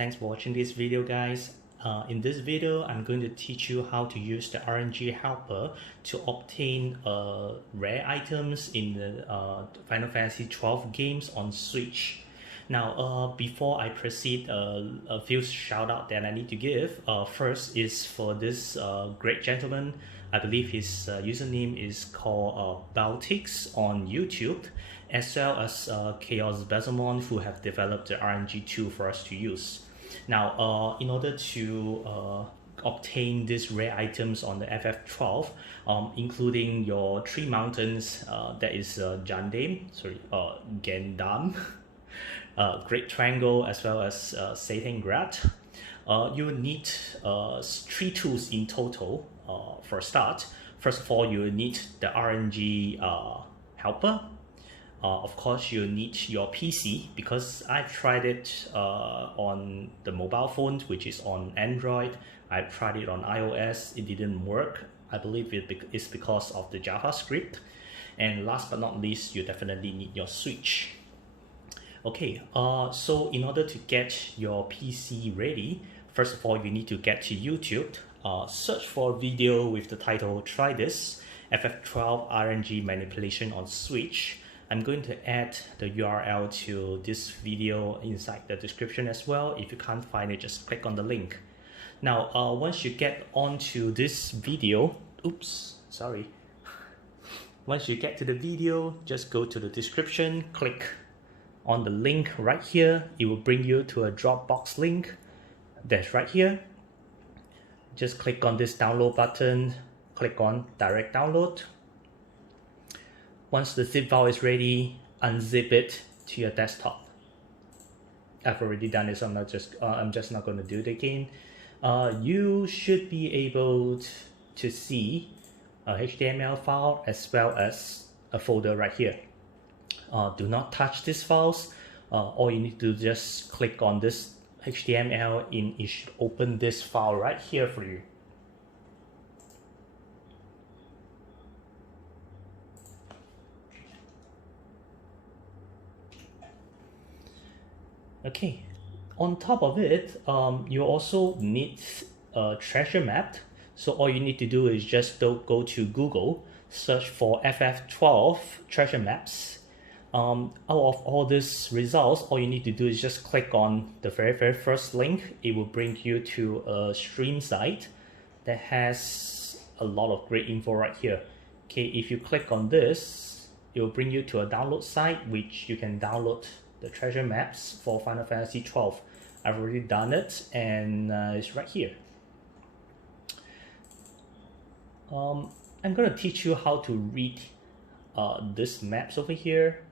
Thanks for watching this video, guys. In this video, I'm going to teach you how to use the RNG helper to obtain rare items in the Final Fantasy XII games on Switch. Now, before I proceed, a few shout out that I need to give. First is for this great gentleman. I believe his username is called Baltieks on YouTube, as well as ChaosBeelzemon, who have developed the RNG tool for us to use. Now, in order to obtain these rare items on the FF12, including your three mountains, that is Gendarme, Great Trango, as well as Seitengrat, you will need three tools in total for a start. First of all, you will need the RNG helper. Of course, you need your PC, because I've tried it on the mobile phone, which is on Android. I've tried it on iOS, it didn't work. I believe it's because of the JavaScript. And last but not least, you definitely need your Switch. Okay, so in order to get your PC ready, first of all, you need to get to YouTube, search for a video with the title "Try This, FF12 RNG Manipulation on Switch." I'm going to add the URL to this video inside the description as well. If you can't find it, just click on the link. Now, once you get onto this video, once you get to the video, just go to the description, click on the link right here. It will bring you to a Dropbox link that's right here. Just click on this download button, click on direct download. Once the zip file is ready, unzip it to your desktop. I've already done it, so I'm just not going to do it again. You should be able to see a HTML file as well as a folder right here. Do not touch these files. All you need to do, just click on this HTML and it should open this file right here for you. Okay, on top of it, you also need a treasure map. So all you need to do is just go to Google, search for FF12 treasure maps. Out of all these results, all you need to do is just click on the very first link. It will bring you to a stream site that has a lot of great info right here. Okay, if you click on this, it will bring you to a download site, which you can download the treasure maps for Final Fantasy XII. I've already done it, and it's right here. I'm going to teach you how to read these maps over here.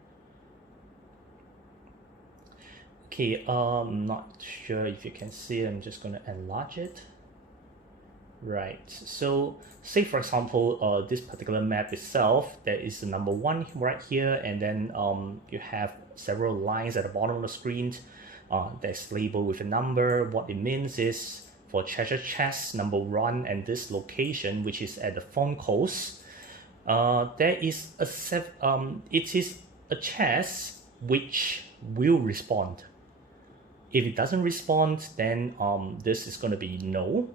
Okay, I'm not sure if you can see it. I'm just going to enlarge it. Right, so say for example, this particular map itself, there is the number 1 right here, and then you have several lines at the bottom of the screen that's labeled with a number. What it means is for treasure chest number 1 and this location, which is at the phone coast, there is it is a chest which will respond. If it doesn't respond, then this is going to be no.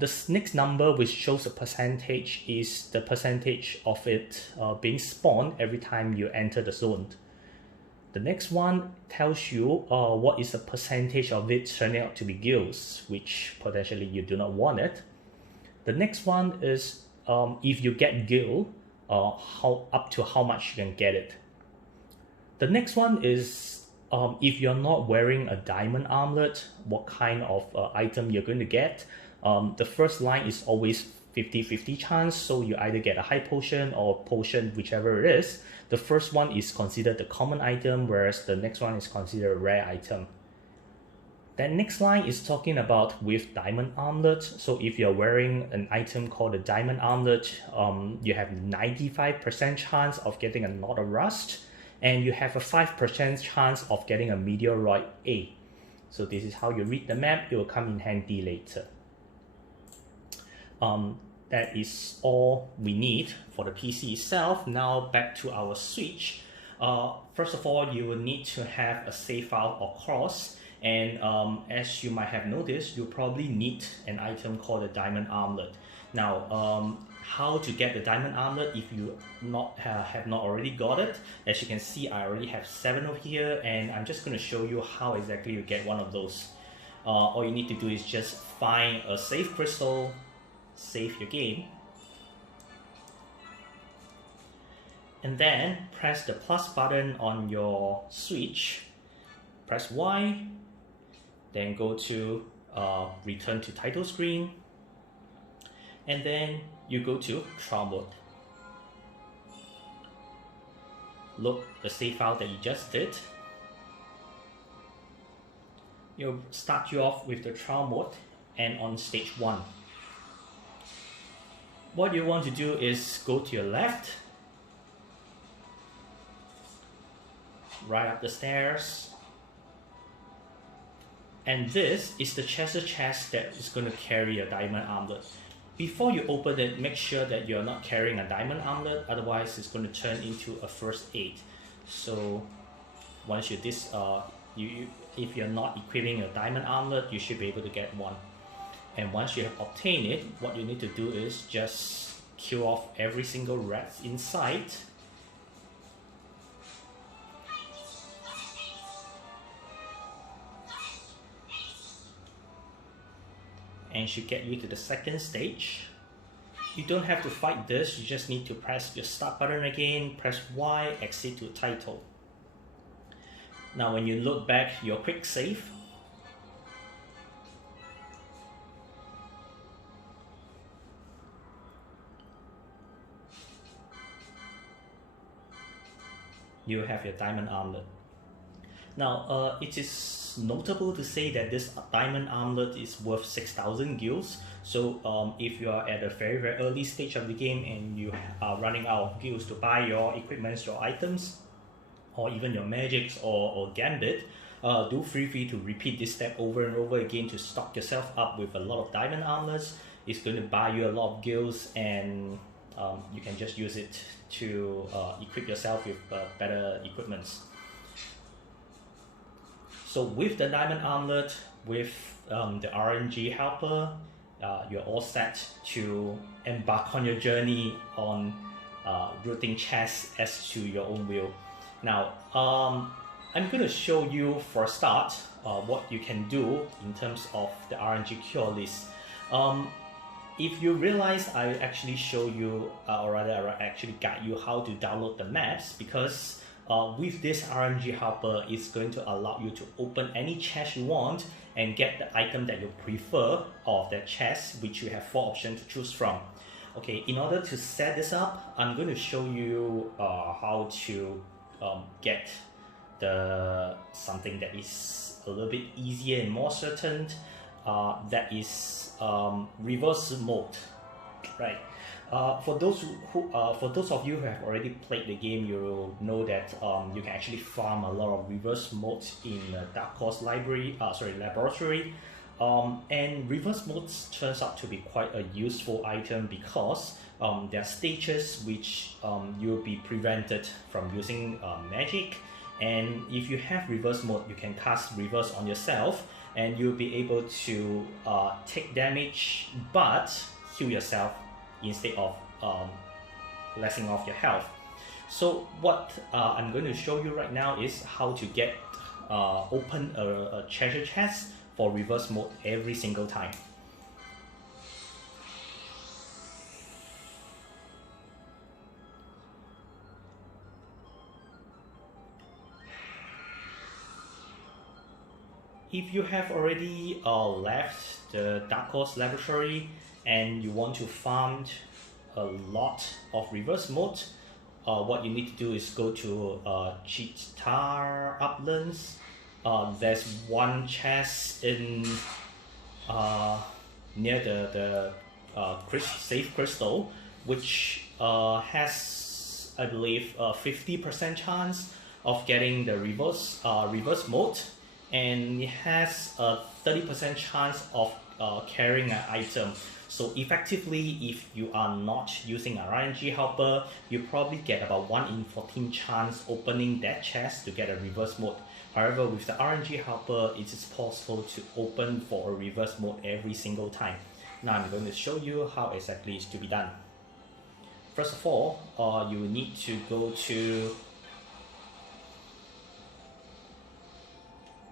This next number, which shows a percentage, is the percentage of it being spawned every time you enter the zone. The next one tells you what is the percentage of it turning out to be gills, which potentially you do not want it. The next one is if you get gill, up to how much you can get it. The next one is if you're not wearing a diamond armlet, what kind of item you're going to get. The first line is always 50-50 chance, so you either get a high potion or potion, whichever it is. The first one is considered the common item, whereas the next one is considered a rare item. Then next line is talking about with diamond armlet. So if you're wearing an item called a diamond armlet, you have 95% chance of getting a Knot of Rust, and you have a 5% chance of getting a Meteoroid A. So this is how you read the map. It will come in handy later. That is all we need for the PC itself. Now back to our Switch. First of all, you will need to have a save file, of course, And as you might have noticed, you probably need an item called a diamond armlet. Now, how to get the diamond armlet if you have not already got it? As you can see, I already have 7 over here, and I'm just going to show you how exactly you get one of those. All you need to do is just find a safe crystal, save your game, and then press the plus button on your switch, press Y, then go to return to title screen, and then you go to Trango mode. Look the save file that you just did. It'll start you off with the trial mode and on stage 1. What you want to do is go to your left, right up the stairs, and this is the treasure chest that is going to carry a diamond armlet. Before you open it, make sure that you're not carrying a diamond armlet, otherwise it's going to turn into a first aid. So once you if you're not equipping a diamond armlet, you should be able to get one. And once you have obtained it, what you need to do is just kill off every single rat inside. And should get you to the second stage. You don't have to fight this, you just need to press your start button again, press Y, exit to title. Now when you look back your quick save, you have your diamond armlet. Now it is notable to say that this diamond armlet is worth 6,000 gills. So if you are at a very early stage of the game and you are running out of gills to buy your equipments, your items, or even your magics or gambit, do feel free to repeat this step over and over again to stock yourself up with a lot of diamond armlets. It's going to buy you a lot of gills, and you can just use it to equip yourself with better equipments. So with the diamond armlet, with the RNG helper, you're all set to embark on your journey on looting chests as to your own will. Now, I'm going to show you for a start what you can do in terms of the RNG cure list. If you realize, I actually show you, or rather I actually guide you how to download the maps, because with this RNG helper, it's going to allow you to open any chest you want and get the item that you prefer of that chest, which you have 4 options to choose from. Okay, in order to set this up, I'm going to show you how to get something that is a little bit easier and more certain. That is Reverse Mote, right? For those of you who have already played the game, you will know that you can actually farm a lot of Reverse Mote in Dark Horse laboratory. And Reverse Mote turns out to be quite a useful item because there are stages which you'll be prevented from using magic, and if you have Reverse Mote, you can cast Reverse on yourself and you'll be able to take damage but heal yourself instead of lessening off your health. So what I'm going to show you right now is how to get open a treasure chest for Reverse Mote every single time. If you have already left the Dark Horse laboratory and you want to farm a lot of Reverse Mote, what you need to do is go to Cheetah Uplands. There's one chest in near the safe crystal, which has, I believe, 50% chance of getting the Reverse Mote, and it has a 30% chance of carrying an item. So effectively, if you are not using a RNG helper, you probably get about 1 in 14 chance opening that chest to get a Reverse Mote, However, with the RNG helper, it is possible to open for a reverse mode every single time. Now I'm going to show you how exactly it's to be done. First of all, you need to go to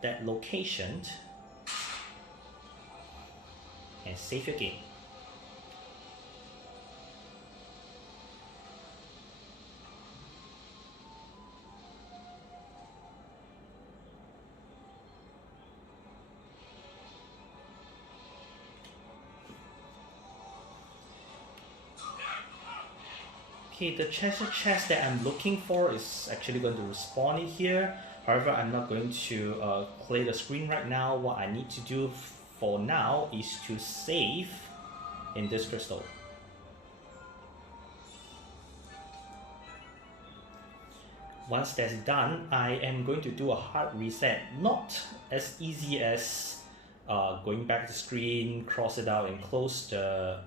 that location and save your game. Okay, the treasure chest that I'm looking for is actually going to respawn in here. However, I'm not going to clear the screen right now. What I need to do for now is to save in this crystal. Once that's done, I am going to do a hard reset. Not as easy as going back to the screen, cross it out and close the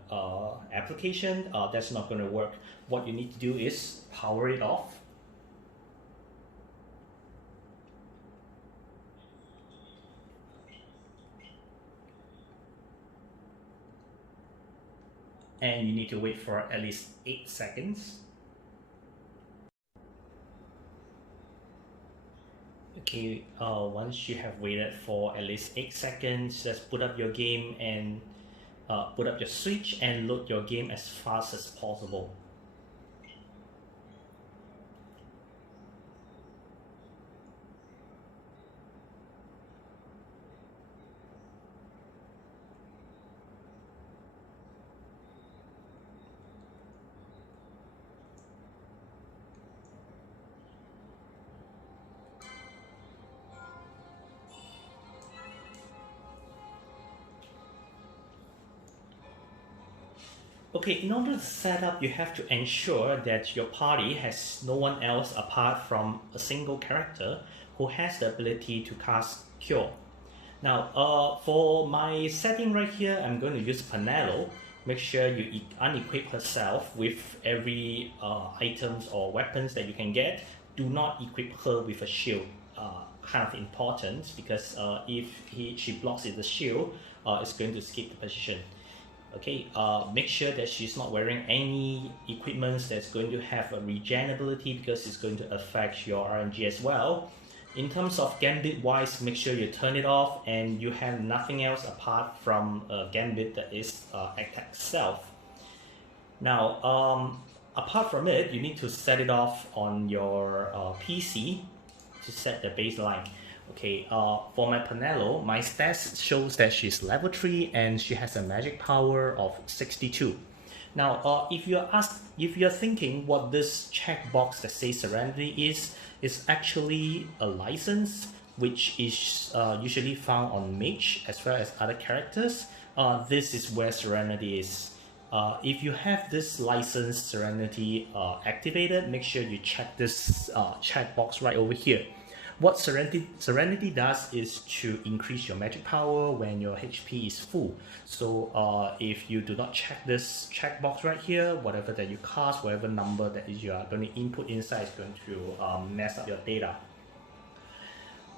application. That's not going to work. What you need to do is power it off. And you need to wait for at least 8 seconds. Okay, once you have waited for at least 8 seconds, just put up your game and put up your switch and load your game as fast as possible. Okay, in order to set up, you have to ensure that your party has no one else apart from a single character who has the ability to cast Cure. Now, for my setting right here, I'm going to use Panello. Make sure you unequip herself with every items or weapons that you can get. Do not equip her with a shield. Kind of important because if she blocks with the shield, it's going to skip the position. Okay, make sure that she's not wearing any equipment that's going to have a regen ability because it's going to affect your RNG as well. In terms of gambit wise, make sure you turn it off and you have nothing else apart from gambit that is attack self. Now, apart from it, you need to set it off on your PC to set the baseline. Okay, for my Panello, my stats shows that she's level 3 and she has a magic power of 62. Now, if you're thinking what this checkbox that says Serenity is actually a license which is usually found on Mage as well as other characters. This is where Serenity is. If you have this license Serenity activated, make sure you check this checkbox right over here. What Serenity does is to increase your magic power when your HP is full. So if you do not check this checkbox right here, whatever that you cast, whatever number that you are going to input inside is going to mess up your data.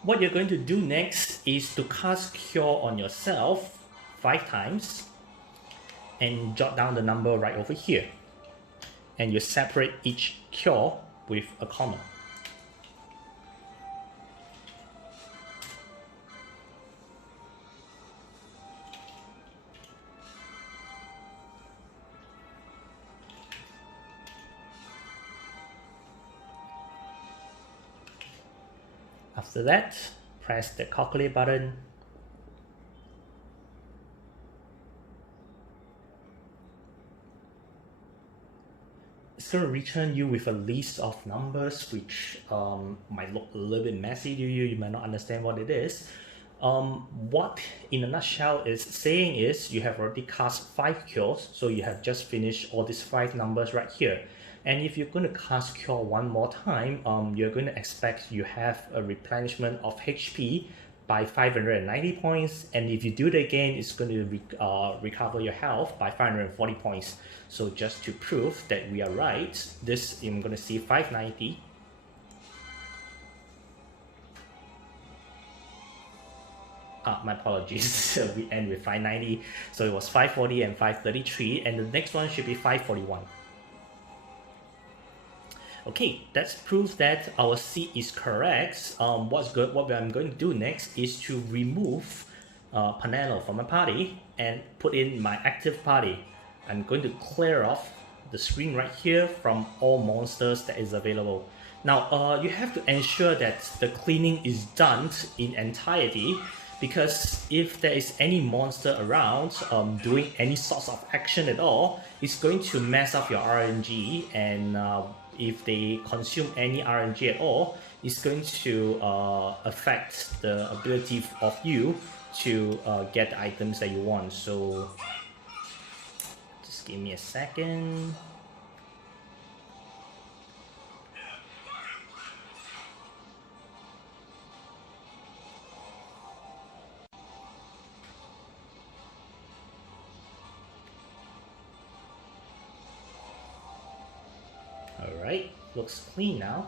What you're going to do next is to cast Cure on yourself 5 times and jot down the number right over here. And you separate each Cure with a comma. After that, press the calculate button. It's going to return you with a list of numbers which might look a little bit messy to you. You might not understand what it is. What in a nutshell is saying is you have already cast 5 cures, so you have just finished all these 5 numbers right here. And if you're going to cast Cure one more time, you're going to expect you have a replenishment of HP by 590 points. And if you do it again, it's going to recover your health by 540 points. So just to prove that we are right, this I'm going to see 590. My apologies. We end with 590. So it was 540 and 533, and the next one should be 541. Okay, that's proof that our C is correct. What I'm going to do next is to remove Panelo from my party and put in my active party. I'm going to clear off the screen right here from all monsters that is available. Now, you have to ensure that the cleaning is done in entirety, because if there is any monster around doing any sorts of action at all, it's going to mess up your RNG, and if they consume any RNG at all, it's going to affect the ability of you to get the items that you want. So just give me a second. Alright, looks clean now.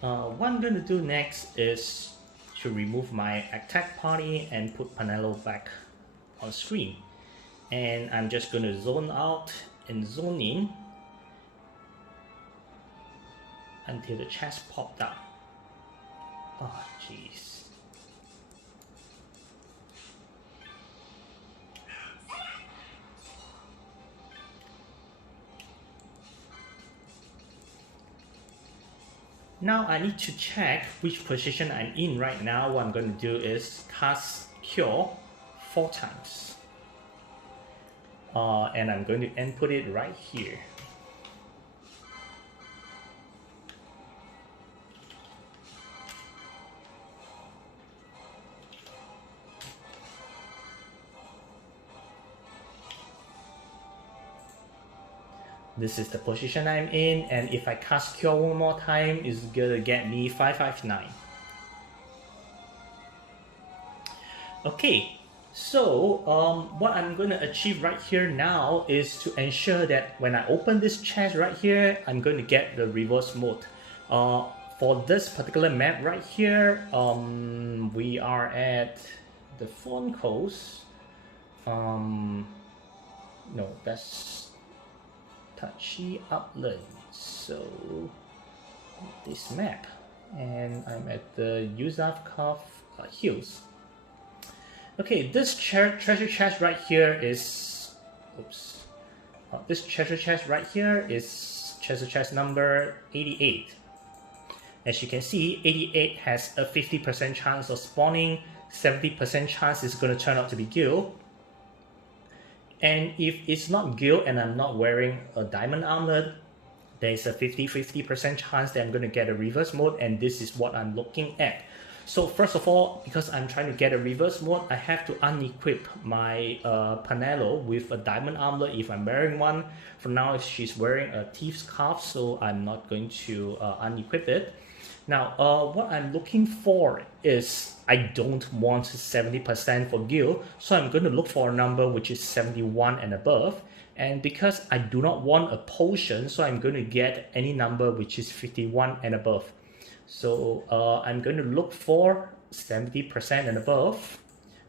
What I'm going to do next is to remove my attack party and put Panelo back on screen. And I'm just going to zone out and zone in until the chest popped up. Oh, jeez. Now I need to check which position I'm in right now. What I'm going to do is cast Cure 4 times. And I'm going to input it right here. This is the position I'm in, and if I cast Cure one more time, it's gonna get me 559. Okay, so what I'm gonna achieve right here now is to ensure that when I open this chest right here, I'm going to get the Reverse Mote. For this particular map right here, we are at the Phone Coast. No, that's Touchy Upland. So this map, and I'm at the Yuzavkov Hills. Okay, this treasure chest right here is, oops, this treasure chest right here is treasure chest number 88. As you can see, 88 has a 50% chance of spawning, 70% chance is going to turn out to be Gil. And if it's not Gil and I'm not wearing a diamond armlet, there's a 50-50% chance that I'm going to get a Reverse Mote, and this is what I'm looking at. So first of all, because I'm trying to get a Reverse Mote, I have to unequip my Panelo with a diamond armlet if I'm wearing one. For now, she's wearing a thief's scarf, so I'm not going to unequip it. Now, what I'm looking for is, I don't want 70% for Gil, so I'm going to look for a number which is 71 and above. And because I do not want a potion, so I'm going to get any number which is 51 and above. So I'm going to look for 70% and above,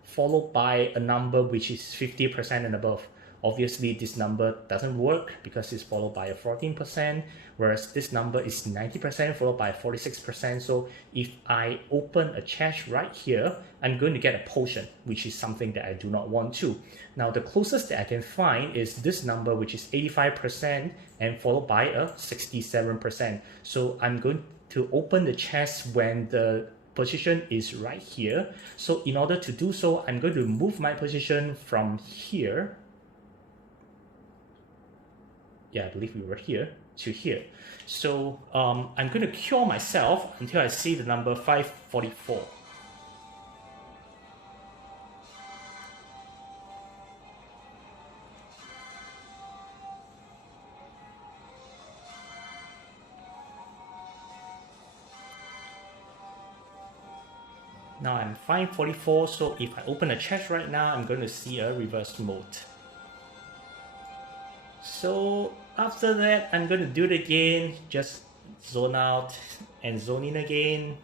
followed by a number which is 50% and above. Obviously, this number doesn't work because it's followed by a 14%, whereas this number is 90% followed by 46%. So if I open a chest right here, I'm going to get a potion, which is something that I do not want to. Now, the closest that I can find is this number, which is 85% and followed by a 67%. So I'm going to open the chest when the position is right here. So in order to do so, I'm going to move my position from here. Yeah, I believe we were here to here. So I'm going to cure myself until I see the number 544. Now I'm 544, so if I open a chest right now, I'm going to see a Reverse Mote. So after that, I'm going to do it again, just zone out and zone in again.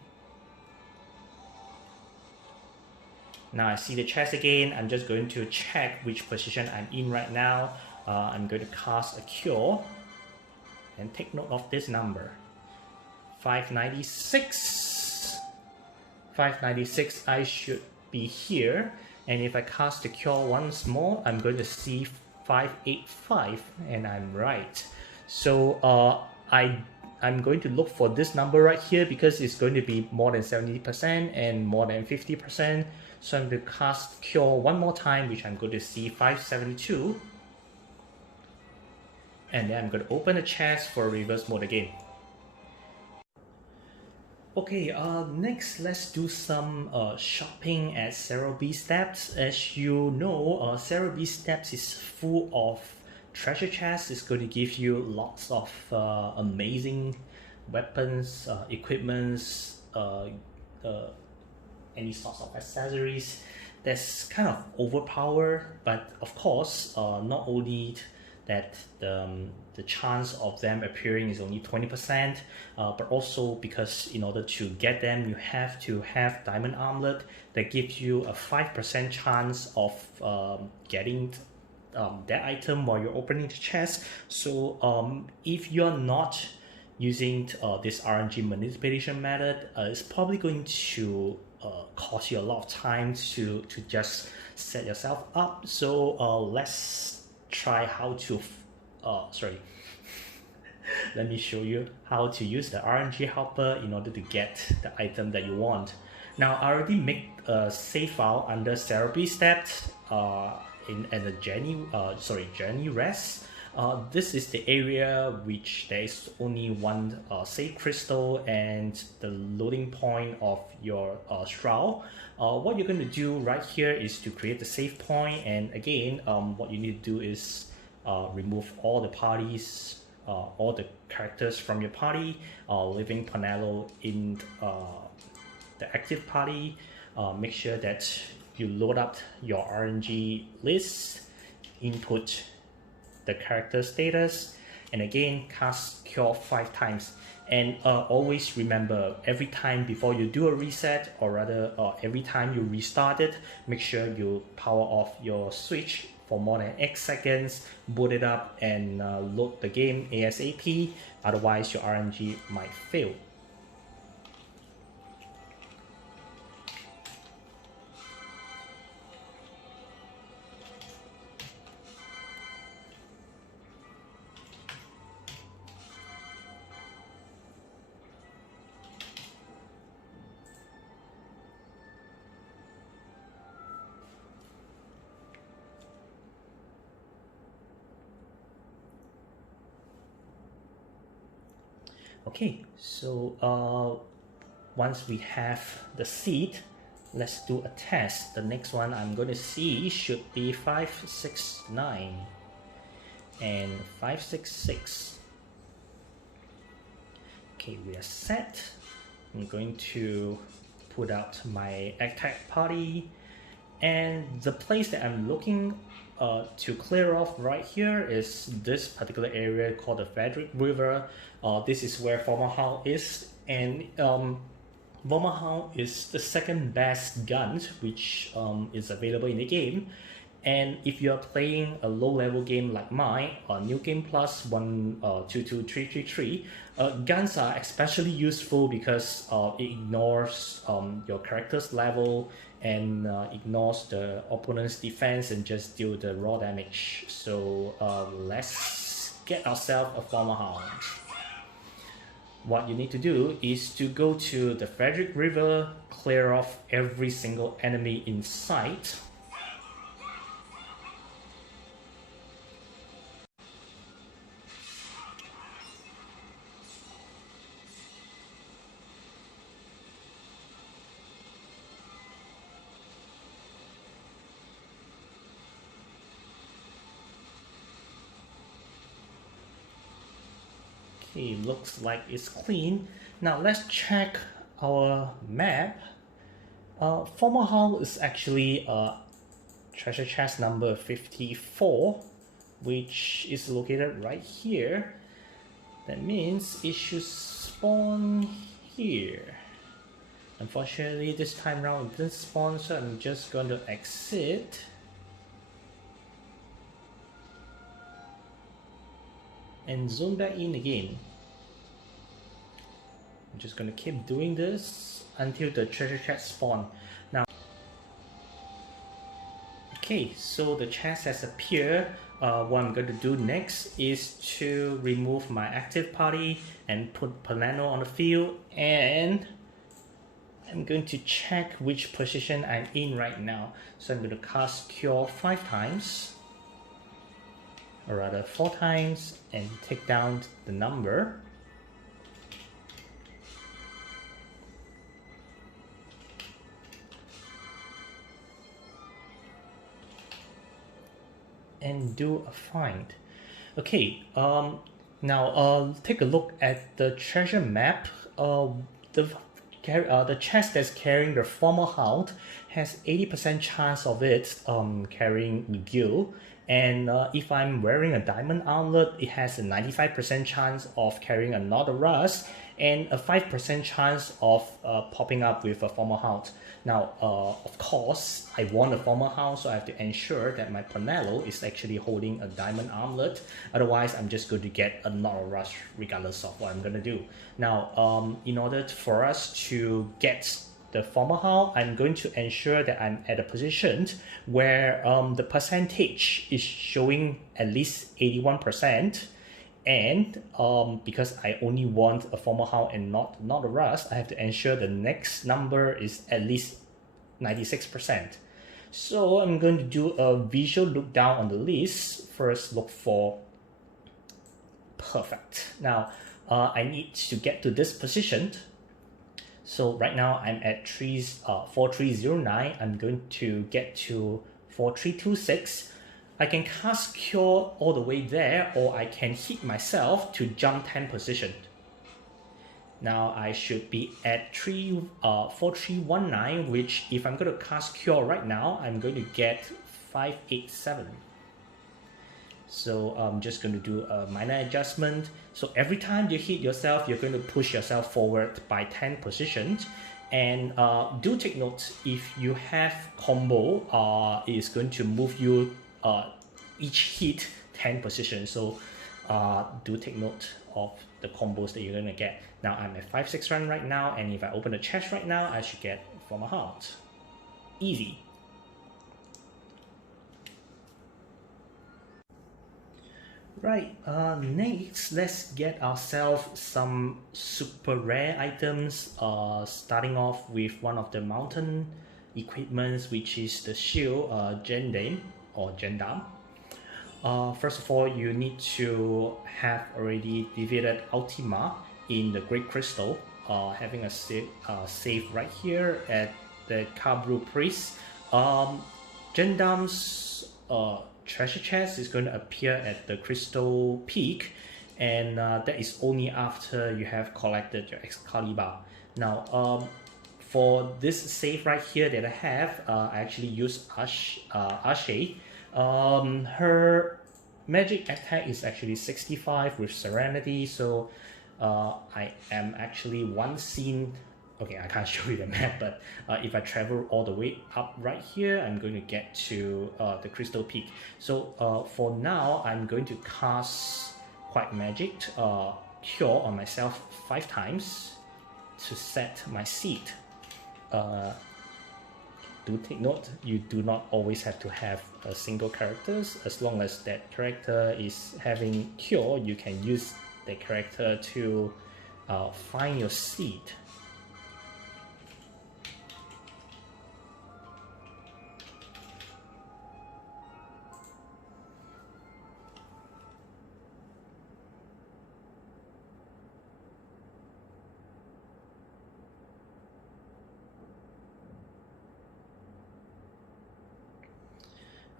Now I see the chest again. I'm just going to check which position I'm in right now. I'm going to cast a cure and take note of this number. 596. 596, I should be here. And if I cast the cure once more, I'm going to see 585, and I'm right. So I'm going to look for this number right here because it's going to be more than 70% and more than 50%. So I'm going to cast cure one more time, which I'm going to see 572. And then I'm going to open the chest for reverse mode again. Okay, next let's do some shopping at Cerobi Steppe. As you know, Cerobi Steppe is full of treasure chests. It's going to give you lots of amazing weapons, equipments, any sorts of accessories. That's kind of overpowered, but of course, not only that the chance of them appearing is only 20%, but also because in order to get them, you have to have diamond armlet that gives you a 5% chance of getting that item while you're opening the chest. So if you're not using this RNG manipulation method, it's probably going to cost you a lot of time to just set yourself up. So let's try how to let me show you how to use the RNG helper in order to get the item that you want. Now I already made a save file under Cerobi Steppe in the journey rest. This is the area which there is only one save crystal and the loading point of your shroud. What you're going to do right here is to create the save point, and again, what you need to do is remove all the parties, all the characters from your party, leaving Panello in the active party. Make sure that you load up your RNG list, input the character status, and again cast cure 5 times. And always remember, every time before you do a reset, or rather every time you restart it, make sure you power off your switch for more than X seconds, boot it up, and load the game ASAP. Otherwise your RNG might fail. Okay, so once we have the seed, let's do a test. The next one I'm going to see should be 569 and 566. Okay, we are set. I'm going to put out my attack party, and the place that I'm looking to clear off right here is this particular area called the Frederick River. This is where Formalhaut is, and Formalhaut is the second best gun which is available in the game. And if you're playing a low-level game like mine, New Game Plus 122333, guns are especially useful because it ignores your character's level and ignores the opponent's defense and just deal the raw damage. So let's get ourselves a Formalhaut. What you need to do is to go to the Frederick River, clear off every single enemy in sight. Okay, looks like it's clean. Now let's check our map. Formalhaut is actually treasure chest number 54, which is located right here. That means it should spawn here. Unfortunately, this time around it didn't spawn, so I'm just going to exit. And zoom back in again. I'm just going to keep doing this until the treasure chest spawn. Now, okay, so the chest has appeared. What I'm going to do next is to remove my active party and put Panano on the field, and I'm going to check which position I'm in right now. So I'm going to cast Cure 5 times, or rather 4 times, and take down the number. And do a find. Okay, now take a look at the treasure map. The chest that's carrying the former hound has 80% chance of it carrying Gil, and if I'm wearing a diamond armlet, it has a 95% chance of carrying another rust and a 5% chance of popping up with a former hound. Now, of course, I want a former hound, so I have to ensure that my Panello is actually holding a diamond armlet. Otherwise, I'm just going to get another rust regardless of what I'm going to do. Now, in order for us to get the former hound, I'm going to ensure that I'm at a position where the percentage is showing at least 81%. And because I only want a former hound and not a rust, I have to ensure the next number is at least 96%. So I'm going to do a visual look down on the list. First, look for perfect. Now, I need to get to this position. So right now I'm at 4309. I'm going to get to 4326. I can cast Cure all the way there, or I can hit myself to jump 10 position. Now I should be at 4319, which if I'm going to cast Cure right now, I'm going to get 587. So I'm just going to do a minor adjustment. So every time you hit yourself, you're going to push yourself forward by 10 positions. And do take note, if you have combo, it is going to move you each hit 10 positions. So do take note of the combos that you're going to get. Now I'm at 5-6 run right now, and if I open the chest right now, I should get from a heart. Easy. Right, next let's get ourselves some super rare items, starting off with one of the mountain equipments, which is the shield, Gendarme or Gendarme. First of all, you need to have already defeated Ultima in the Great Crystal, having a save right here at the Kabru Priest. Gendarme's treasure chest is going to appear at the Crystal Peak, and that is only after you have collected your Excalibur. Now, for this save right here that I have, I actually use Ashe. Her magic attack is actually 65 with Serenity, so I am actually one scene. Okay, I can't show you the map, but if I travel all the way up right here, I'm going to get to the Crystal Peak. So for now, I'm going to cast White Magic Cure on myself 5 times to set my seat. Do take note, you do not always have to have a single characters. As long as that character is having Cure, you can use the character to find your seat.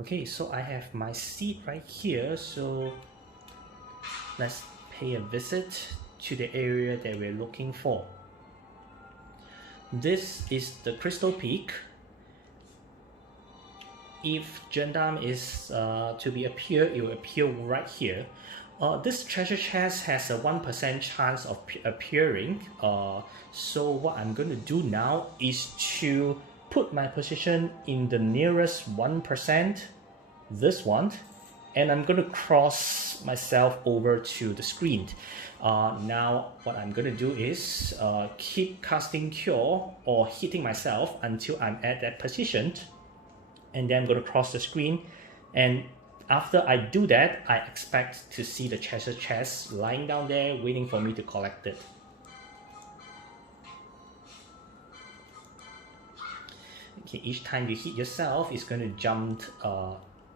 Okay, so I have my seat right here, so let's pay a visit to the area that we're looking for. This is the Crystal Peak. If Gendarme is to be appear, it will appear right here. This treasure chest has a 1% chance of appearing. So what I'm going to do now is to put my position in the nearest 1%, this one, and I'm going to cross myself over to the screen. Now what I'm going to do is keep casting Cure or hitting myself until I'm at that position, and then I'm going to cross the screen, and after I do that, I expect to see the treasure chest lying down there waiting for me to collect it. Okay, each time you hit yourself, it's going to jump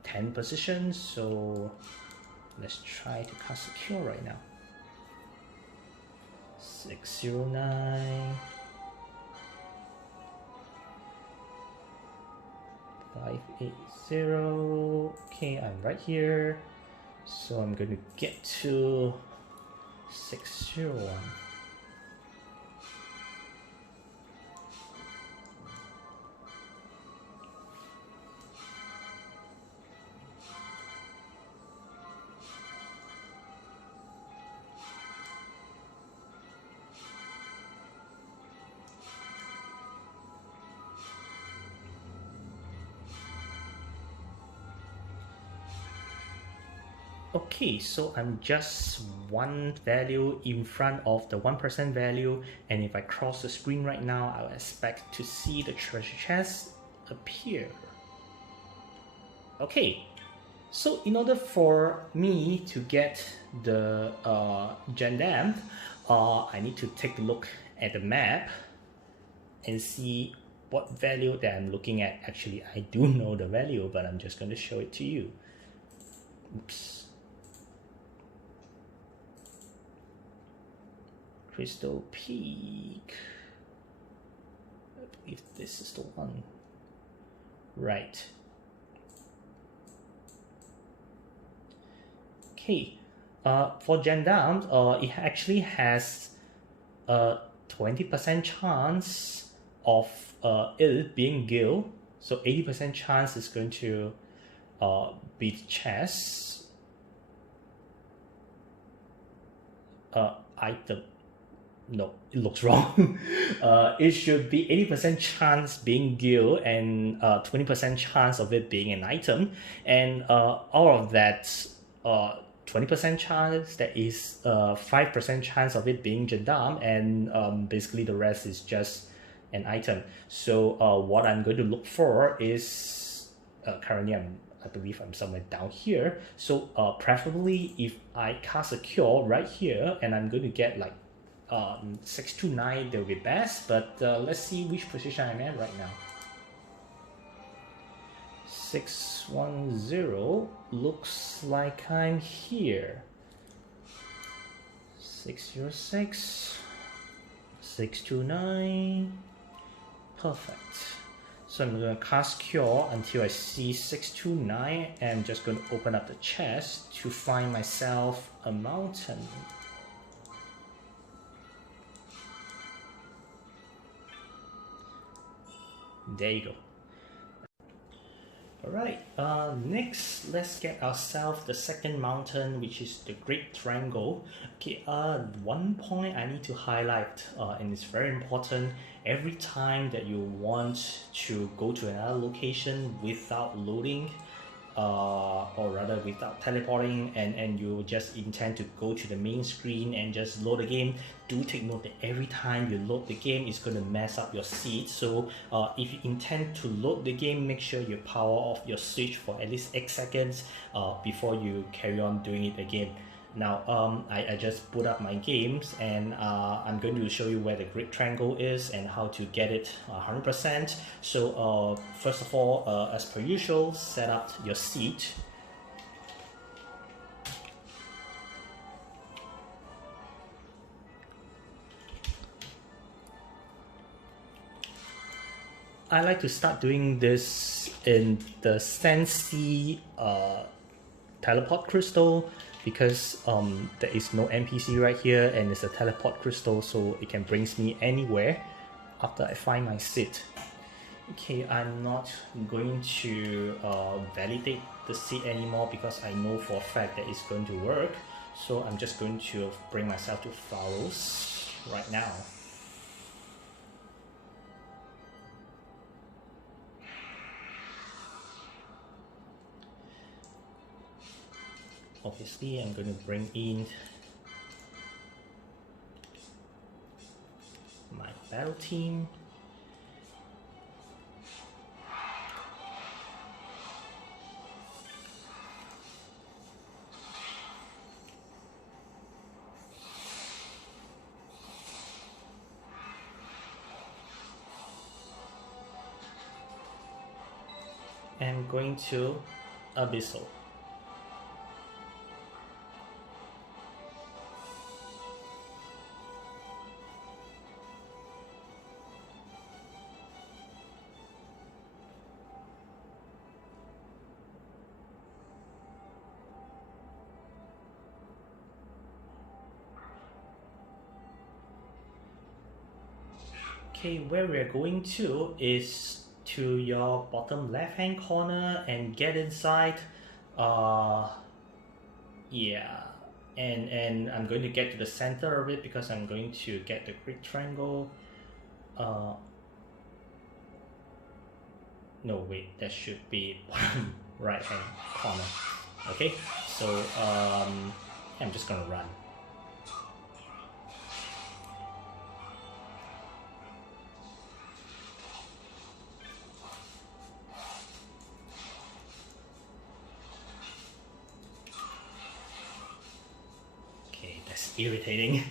10 positions, so let's try to cast a Cure right now. 609 580. Okay, I'm right here, so I'm going to get to 601. Okay, so I'm just one value in front of the 1% value, and if I cross the screen right now, I'll expect to see the treasure chest appear. Okay, so in order for me to get the Gendarme, I need to take a look at the map and see what value that I'm looking at. Actually, I do know the value, but I'm just going to show it to you. Oops. Crystal Peak. I believe this is the one. Right. Okay. For Gendarme, it actually has a 20% chance of it being Gil. So 80% chance is going to be chess. Item. No, it looks wrong. It should be 80% chance being Gil and 20% chance of it being an item. And all of that 20% chance, that is 5% chance of it being Gendarme, and basically the rest is just an item. So what I'm going to look for is, currently I believe I'm somewhere down here. So preferably if I cast a Cure right here and I'm going to get like 629, that will be best, but let's see which position I'm at right now. 610 looks like I'm here. 606, 629, perfect. So I'm going to cast Cure until I see 629, and I'm just going to open up the chest to find myself a mountain. There you go. Alright, next let's get ourselves the second mountain, which is the Great Trango. Okay, one point I need to highlight, and it's very important, every time that you want to go to another location without loading, or rather without teleporting, and you just intend to go to the main screen and just load the game, do take note that every time you load the game, it's going to mess up your seed. So if you intend to load the game, make sure you power off your switch for at least 8 seconds before you carry on doing it again. Now I just put up my games, and I'm going to show you where the Great Trango is and how to get it 100%. So first of all, as per usual, set up your seat. I like to start doing this in the Sensi teleport crystal, because there is no NPC right here and it's a teleport crystal, so it can bring me anywhere after I find my seat. Okay, I'm not going to validate the seat anymore because I know for a fact that it's going to work. So I'm just going to bring myself to fallows right now. Obviously, I'm going to bring in my battle team. And going to Abyssal. Okay, where we're going to is to your bottom left hand corner and get inside. Yeah, and I'm going to get to the center of it because I'm going to get the Great Triangle. No, wait, that should be right hand corner. Okay, so I'm just gonna run. Irritating.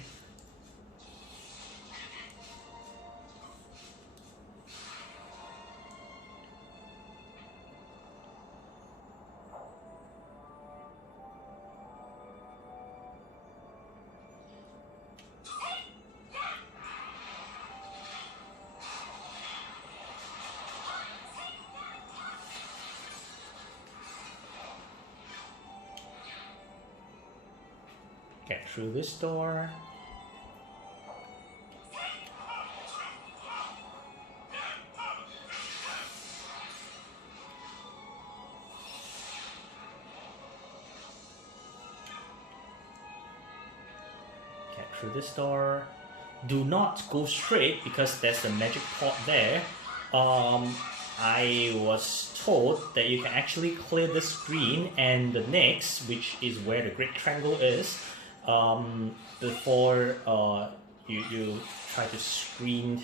Get through this door. Get through this door. Do not go straight because there's a magic pot there. I was told that you can actually clear the screen and the next, which is where the Great Triangle is, before you try to screen.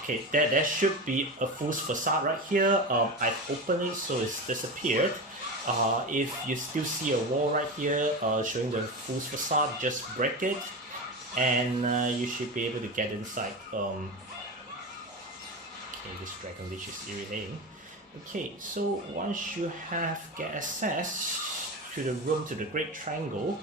Okay, there should be a fool's facade right here. I've opened it so it's disappeared. If you still see a wall right here showing the fool's facade, just break it and you should be able to get inside. Okay, this dragon leech is irritating. Okay, so once you have get access to the room to the Great Triangle,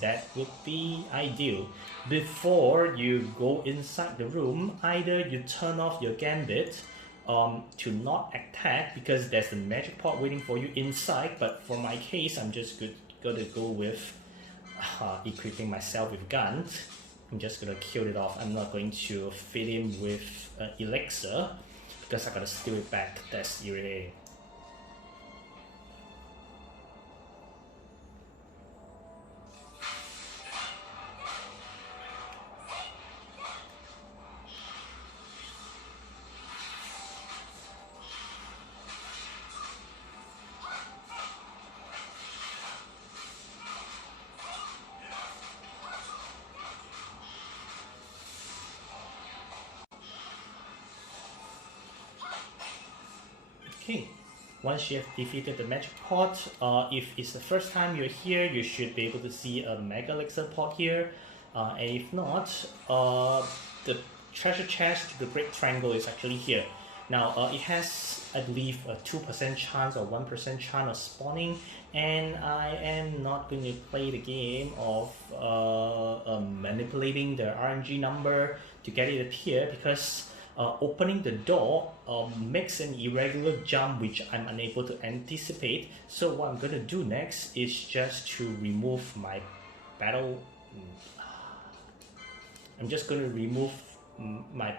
that would be ideal. Before you go inside the room, either you turn off your gambit to not attack because there's a magic pot waiting for you inside, but for my case, I'm just gonna go with equipping myself with guns. I'm just gonna kill it off. I'm not going to fit him with elixir because I gotta steal it back. That's irritating. Okay, once you have defeated the magic pot, if it's the first time you're here, you should be able to see a mega elixir pot here. And if not, the treasure chest to the Great Triangle is actually here. Now, it has, I believe, a 2% chance or 1% chance of spawning, and I am not going to play the game of manipulating the RNG number to get it appear because opening the door makes an irregular jump which I'm unable to anticipate. So what I'm going to do next is just to remove my battle. I'm just going to remove my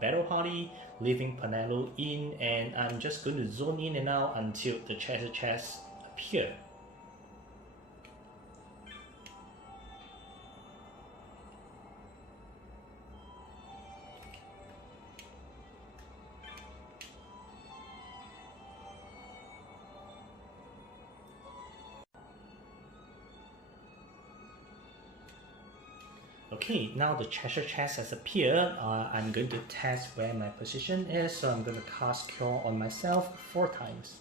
battle party, leaving Panello in, and I'm just going to zone in and out until the treasure chests appear. Okay, now the treasure chest has appeared. I'm going to test where my position is, so I'm going to cast Cure on myself 4 times.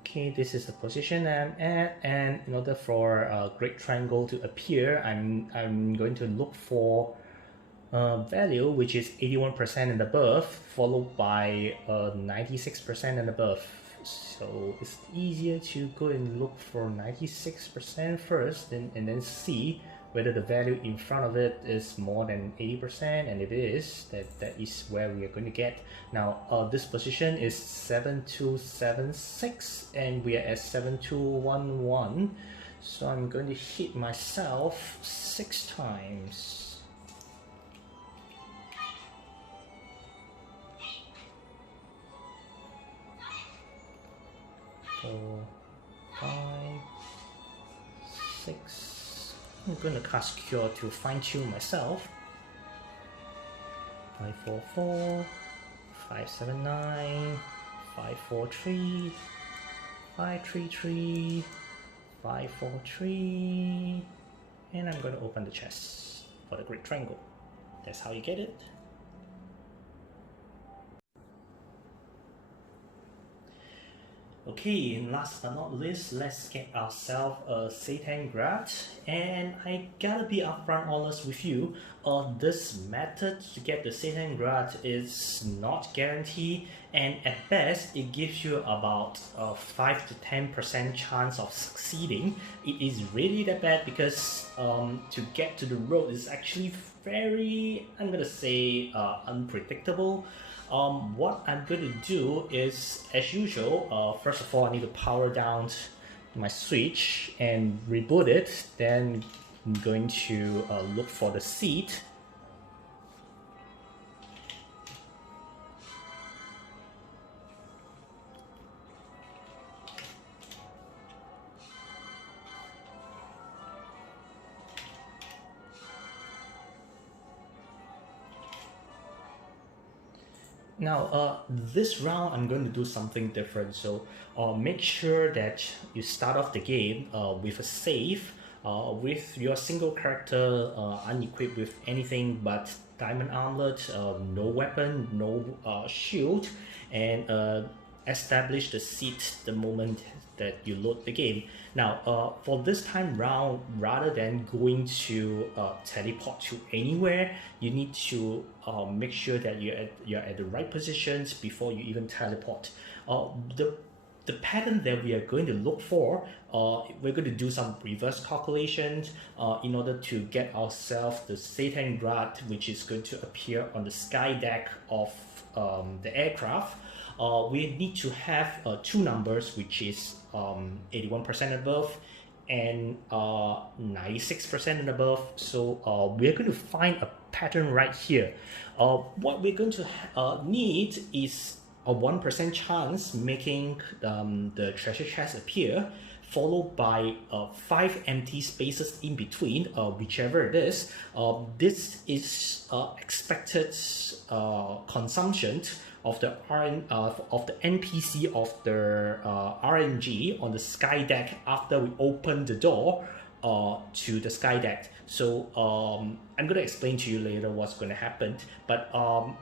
Okay, this is the position I'm at, and in order for a Great Triangle to appear, I'm going to look for a value which is 81% and above, followed by 96% and above. So it's easier to go and look for 96% first, and then see whether the value in front of it is more than 80%, and if it is, that is where we are going to get. Now this position is 7276 and we are at 7211, so I'm going to hit myself 6 times. Four, 5, 6. I'm going to cast Cure to fine-tune myself. 544, 579, 543, 533, 543, and I'm going to open the chest for the Great Triangle. That's how you get it. Okay, and last but not least, let's get ourselves a Seitengrat. And I gotta be upfront honest with you, this method to get the Seitengrat is not guaranteed, and at best it gives you about 5 to 10% chance of succeeding. It is really that bad because to get to the road is actually very, I'm gonna say, unpredictable. What I'm going to do is, as usual, first of all, I need to power down my switch and reboot it. Then I'm going to look for the seat. Now, this round I'm going to do something different, so make sure that you start off the game with a save, with your single character unequipped with anything but diamond armlet, no weapon, no shield, and establish the seat the moment that you load the game. Now, for this time round, rather than going to teleport to anywhere, you need to make sure that you're at the right positions before you even teleport. The pattern that we are going to look for, we're going to do some reverse calculations in order to get ourselves the Seitengrat, which is going to appear on the sky deck of the aircraft. We need to have 2 numbers, which is 81% above and 96% and above. So we're going to find a pattern right here. What we're going to need is a 1% chance making the treasure chest appear, followed by 5 empty spaces in between, whichever it is. This is expected consumption of the NPC of the RNG on the sky deck after we open the door to the sky deck. So I'm going to explain to you later what's going to happen, but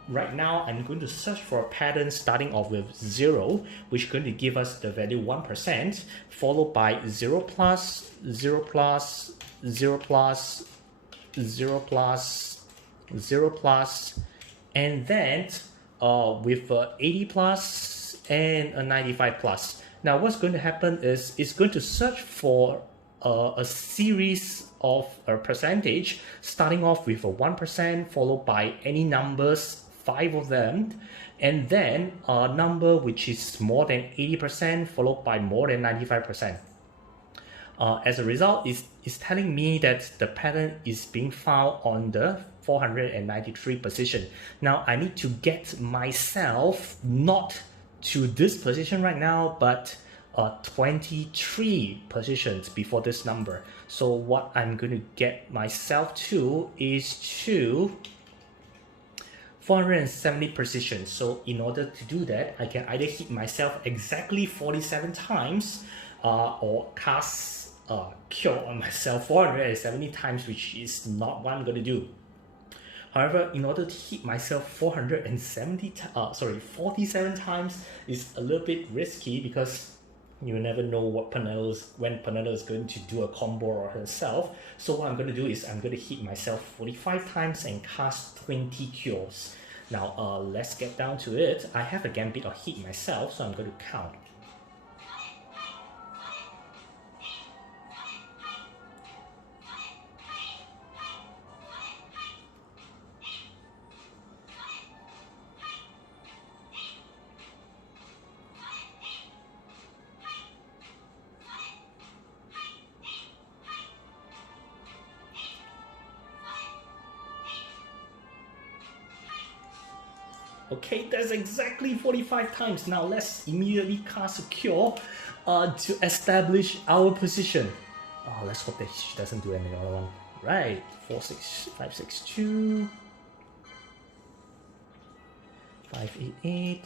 right now I'm going to search for a pattern starting off with 0, which is going to give us the value 1%, followed by 0 plus, 0 plus, 0 plus, 0 plus, 0 plus, and then with 80 plus and a 95 plus. Now what's going to happen is it's going to search for a series of a percentage, starting off with a 1%, followed by any numbers, 5 of them, and then a number which is more than 80%, followed by more than 95%. As a result, it's telling me that the pattern is being found on the 493 position. Now I need to get myself not to this position right now, but 23 positions before this number. So what I'm going to get myself to is to 470 positions. So in order to do that, I can either hit myself exactly 47 times or cast Cure on myself 470 times, which is not what I'm going to do. However, in order to hit myself 47 times is a little bit risky because you never know when Penelo is going to do a combo or herself. So what I'm going to do is I'm going to hit myself 45 times and cast 20 cures. Now let's get down to it. I have a gambit of hit myself, so I'm going to count. Okay, that's exactly 45 times. Now let's immediately cast a Cure to establish our position. Let's hope that she doesn't do any other one. Right, 4, 6, 5, 6, 2, 5, 8, 8,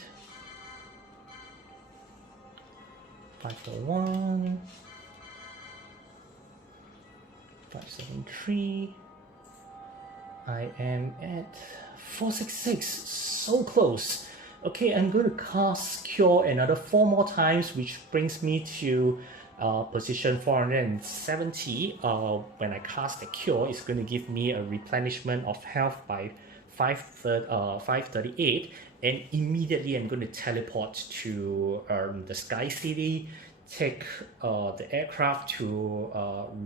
5, 4, 1, 5, 7, 3. I am at 466, so close. Okay, I'm going to cast Cure another 4 more times, which brings me to position 470. When I cast the Cure, it's going to give me a replenishment of health by 538, and immediately I'm going to teleport to the Sky City, take the aircraft to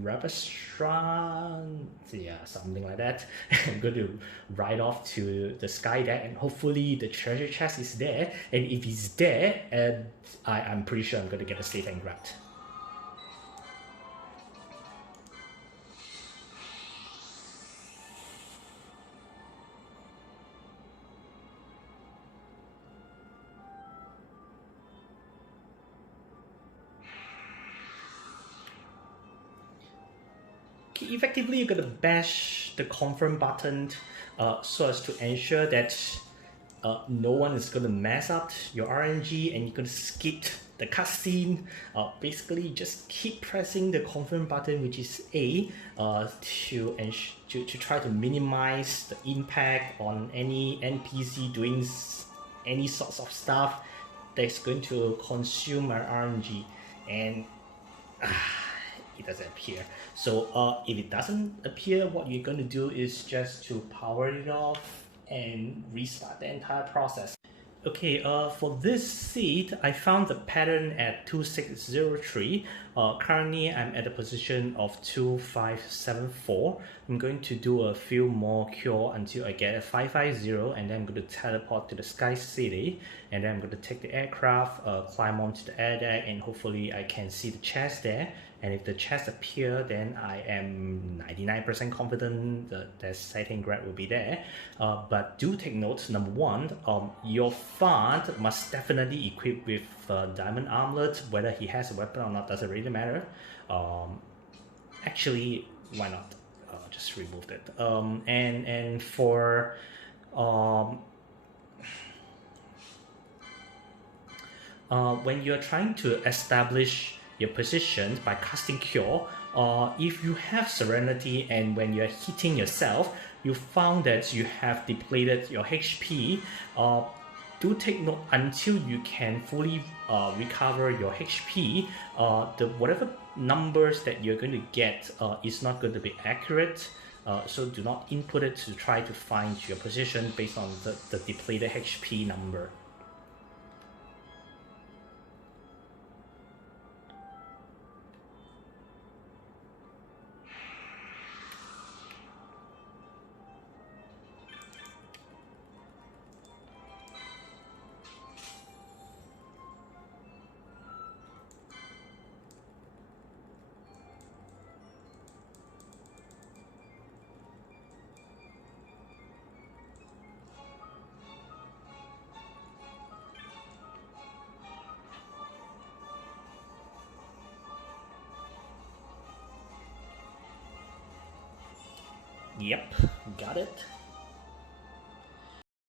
restaurant, yeah, something like that. I'm going to ride off to the sky deck, and hopefully the treasure chest is there. And if it's there, I'm pretty sure I'm going to get a Seitengrat. Effectively, you're going to bash the confirm button so as to ensure that no one is going to mess up your RNG, and you're going to skip the cutscene. Basically, just keep pressing the confirm button, which is A, to try to minimize the impact on any NPC doing any sorts of stuff that's going to consume my RNG. And it doesn't appear. So if it doesn't appear, what you're going to do is just to power it off and restart the entire process. Okay, for this seed, I found the pattern at 2603. Currently, I'm at the position of 2574. I'm going to do a few more cure until I get a 550, and then I'm going to teleport to the Sky City, and then I'm going to take the aircraft, climb onto the air deck, and hopefully I can see the chest there. And if the chest appear, then I am 99% confident that Seitengrat will be there. But do take note, number one, your Fard must definitely equip with Diamond Armlet. Whether he has a weapon or not doesn't really matter. Actually, why not? Just remove that. And for when you're trying to establish your position by casting Cure, if you have Serenity and when you're hitting yourself, you found that you have depleted your HP, do take note until you can fully recover your HP, whatever numbers that you're going to get is not going to be accurate. So do not input it to try to find your position based on the depleted HP number. Yep, got it.